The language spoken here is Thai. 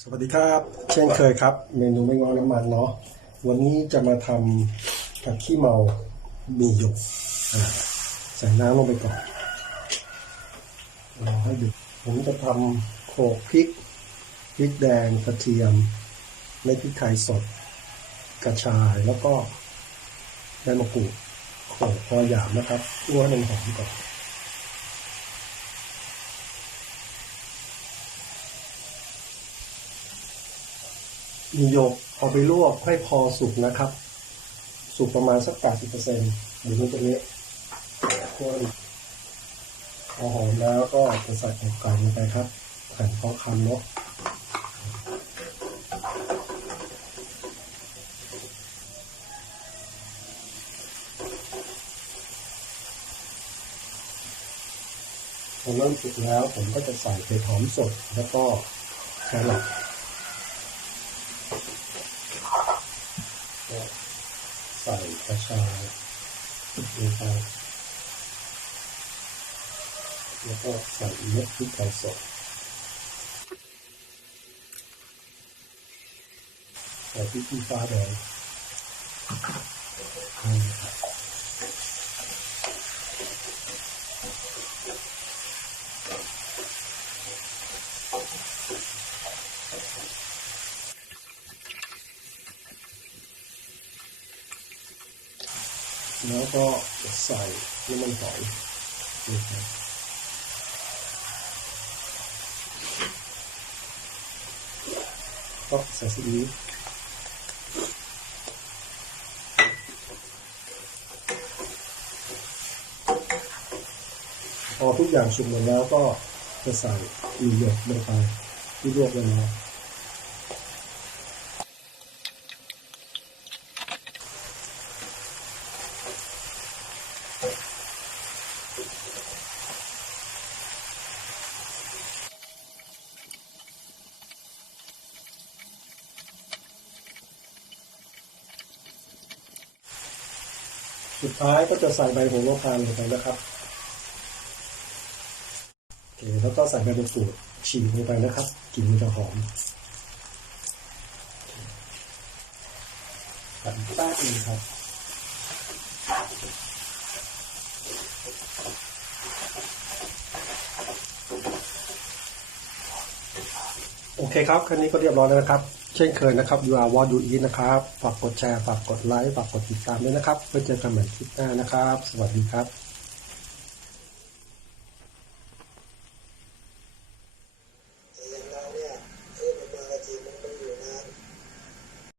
สวัสดีครับ เช่นเคยครับ เมนูไม่งอน้ำมันเนาะวันนี้จะมาทำกับขี้เมามีหยกใส่น้ำลงไปก่อนรอให้เดึกผมจะทำโขกพริกพริกแดงกระเทียมเม็ดพริกไทยสด กระชายแล้วก็ใบมะกรูดโขกพอหยาบนะครับคั่วให้มันหอมก่อน โยกเอาไปลวกให้พอสุกนะครับ สุกประมาณสัก 80%เปอร์เซ็นต์หรือมันจะเละก็พอหอมแล้วก็จะใส่อกไก่ลงไปครับแผ่นพอคำเนาะพอเริ่มสุกแล้วผมก็จะใส่เห็ดหอมสดแล้วก็แครอท ก็ใส่กระชายนะครับแล้วก็ใส่เม็ดพริกไทยสดใส่พริกขี้ฟ้าแดง แล้วก็ใส่น้ำมันหอยนี่ครับก็ใส่ซีอิ๊วพอทุกอย่างสุกหมดแล้วก็จะใส่อีหยกลงไปที่ลวกไว้แล้ว สุดท้ายก็จะใส่ใบโหระพาลงไปนะครับโอเคแล้วก็ใส่ใบมะกรูดฉีกลงไปนะครับกลิ่นมันจะหอมผัดแป๊บนึงครับ โอเคครับคันนี้ก็เรียบร้อยแล้วนะครับ เช่นเคยนะครับ you are what you eat นะครับ ฝากกดแชร์ ฝากกดไลค์ ฝากกดติดตามด้วยนะครับ เพื่อเจอกันใหม่คลิปหน้านะครับ สวัสดีครับ